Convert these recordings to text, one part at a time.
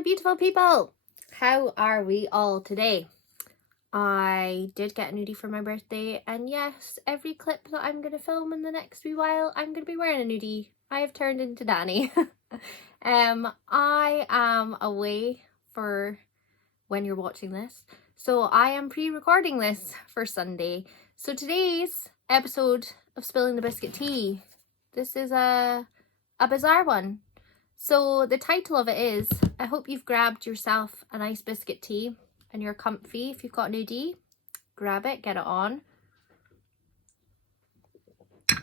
my beautiful people. How are we all today? I did get a nudie for my birthday, and yes, every clip that I'm going to film in the next wee while, I'm going to be wearing a nudie. I have turned into Danny. I am away for when you're watching this, so I am pre-recording this for Sunday. So today's episode of Spilling the Biscuit Tea, this is a bizarre one. So the title of it is, I hope you've grabbed yourself a nice biscuit tea and you're comfy. If you've got a nudie, grab it, get it on.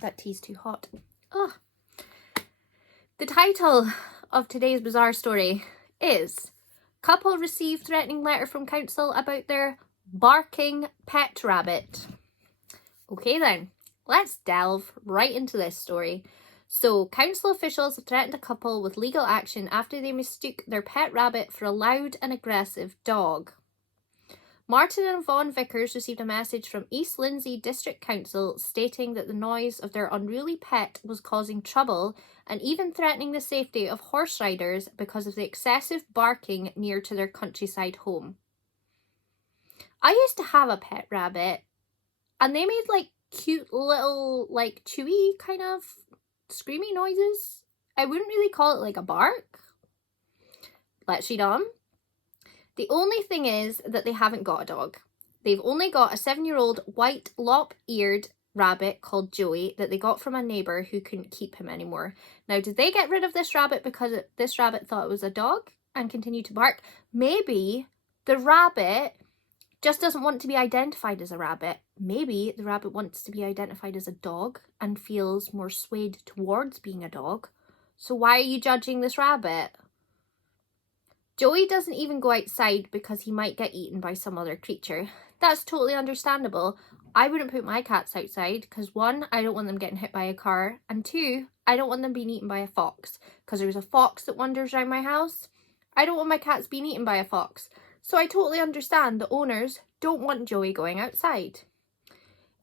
That tea's too hot. Oh. The title of today's bizarre story is, couple receive threatening letter from council about their barking pet rabbit. Okay then, let's delve right into this story. So, council officials have threatened a couple with legal action after they mistook their pet rabbit for a loud and aggressive dog. Martin and Vaughan Vickers received a message from East Lindsey District Council stating that the noise of their unruly pet was causing trouble and even threatening the safety of horse riders because of the excessive barking near to their countryside home. I used to have a pet rabbit, and they made like cute little like chewy kind of screamy noises. I wouldn't really call it like a bark. Let's read on. The only thing is that they haven't got a dog. They've only got a 7-year-old white lop-eared rabbit called Joey that they got from a neighbour who couldn't keep him anymore. Now, did they get rid of this rabbit because this rabbit thought it was a dog and continued to bark? Maybe the rabbit just doesn't want to be identified as a rabbit. Maybe the rabbit wants to be identified as a dog and feels more swayed towards being a dog. So why are you judging this rabbit? Joey doesn't even go outside because he might get eaten by some other creature. That's totally understandable. I wouldn't put my cats outside because 1, I don't want them getting hit by a car, and 2, I don't want them being eaten by a fox because there's a fox that wanders around my house. I don't want my cats being eaten by a fox. So I totally understand the owners don't want Joey going outside.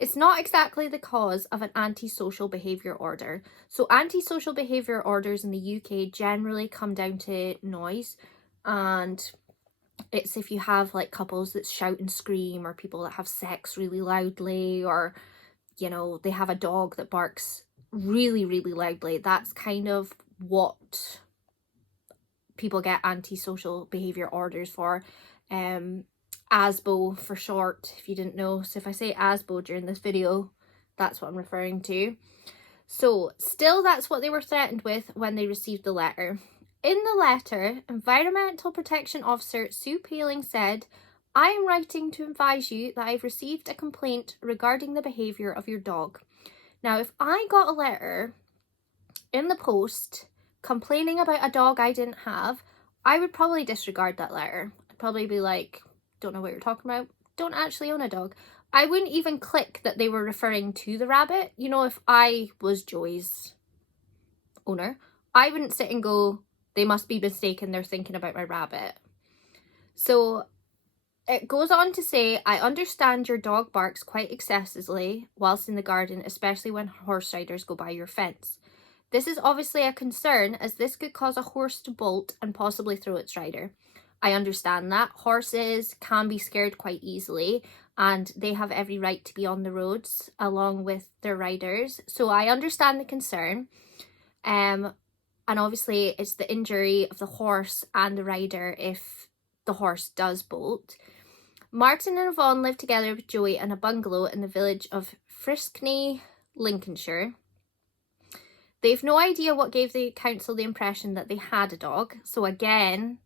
It's not exactly the cause of an antisocial behaviour order. So antisocial behaviour orders in the UK generally come down to noise, and it's if you have like couples that shout and scream, or people that have sex really loudly, or you know, they have a dog that barks really, really loudly. That's kind of what people get antisocial behaviour orders for. ASBO for short, if you didn't know. So if I say ASBO during this video, that's what I'm referring to. So still, that's what they were threatened with when they received the letter. In the letter, Environmental Protection Officer Sue Paling said, I am writing to advise you that I've received a complaint regarding the behaviour of your dog. Now, if I got a letter in the post complaining about a dog I didn't have, I would probably disregard that letter. I'd probably be like, don't know what you're talking about. Don't actually own a dog. I wouldn't even click that they were referring to the rabbit. You know, if I was Joey's owner, I wouldn't sit and go, they must be mistaken, they're thinking about my rabbit. So it goes on to say, I understand your dog barks quite excessively whilst in the garden, especially when horse riders go by your fence. This is obviously a concern, as this could cause a horse to bolt and possibly throw its rider. I understand that. Horses can be scared quite easily, and they have every right to be on the roads along with their riders. So I understand the concern. And obviously it's the injury of the horse and the rider if the horse does bolt. Martin and Vaughan live together with Joey in a bungalow in the village of Friskney, Lincolnshire. They've no idea what gave the council the impression that they had a dog. So again,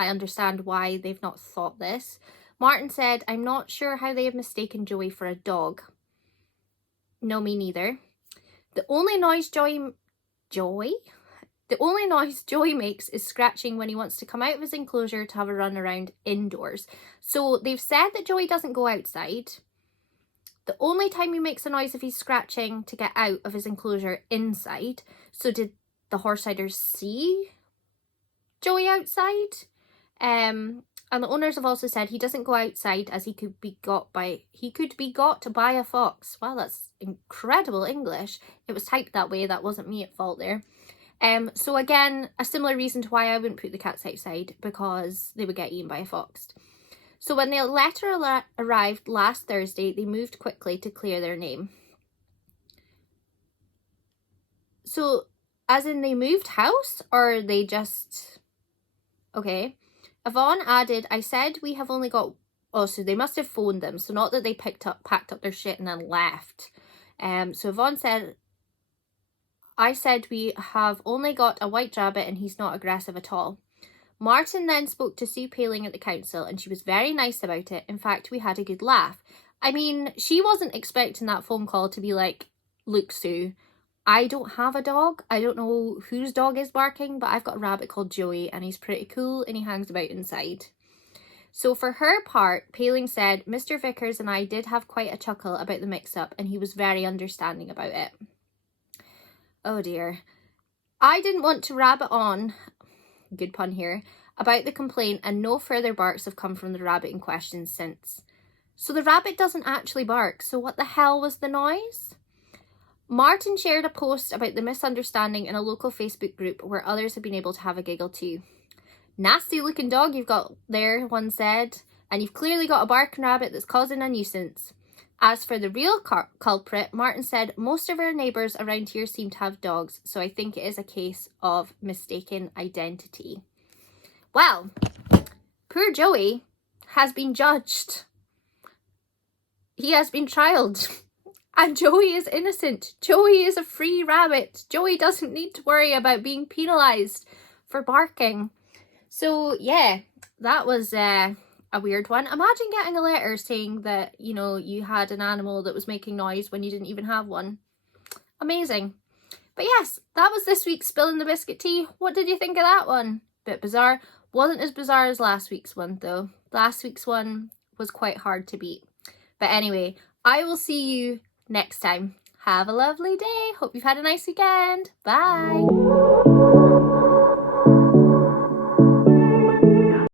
I understand why they've not thought this. Martin said, I'm not sure how they have mistaken Joey for a dog. No, me neither. The only noise Joey makes is scratching when he wants to come out of his enclosure to have a run around indoors. So they've said that Joey doesn't go outside. The only time he makes a noise if he's scratching to get out of his enclosure inside. So did the horse riders see Joey outside? And the owners have also said he doesn't go outside as he could be got by a fox. Wow, that's incredible English. It was typed that way. That wasn't me at fault there. So again, a similar reason to why I wouldn't put the cats outside, because they would get eaten by a fox. So when the letter arrived last Thursday, they moved quickly to clear their name. So, as in they moved house, or they just... Okay. Yvonne added, I said we have only got... Oh, so they must have phoned them. So not that they packed up their shit and then left. So Yvonne said, I said we have only got a white rabbit and he's not aggressive at all. Martin then spoke to Sue Paling at the council and she was very nice about it. In fact, we had a good laugh. I mean, she wasn't expecting that phone call to be like, look, Sue, I don't have a dog. I don't know whose dog is barking, but I've got a rabbit called Joey and he's pretty cool and he hangs about inside. So for her part, Paling said, Mr. Vickers and I did have quite a chuckle about the mix-up and he was very understanding about it. Oh dear. I didn't want to rabbit on, good pun here, about the complaint, and no further barks have come from the rabbit in question since. So the rabbit doesn't actually bark, so what the hell was the noise? Martin shared a post about the misunderstanding in a local Facebook group where others have been able to have a giggle too. Nasty looking dog you've got there, one said, and you've clearly got a barking rabbit that's causing a nuisance. As for the real culprit, Martin said, most of our neighbours around here seem to have dogs, so I think it is a case of mistaken identity. Well, poor Joey has been judged. He has been trialled. And Joey is innocent. Joey is a free rabbit. Joey doesn't need to worry about being penalised for barking. So, yeah, that was a weird one. Imagine getting a letter saying that, you know, you had an animal that was making noise when you didn't even have one. Amazing. But yes, that was this week's Spill in the Biscuit Tea. What did you think of that one? Bit bizarre. Wasn't as bizarre as last week's one, though. Last week's one was quite hard to beat. But anyway, I will see you next time. Have a lovely day. Hope you've had a nice weekend. Bye.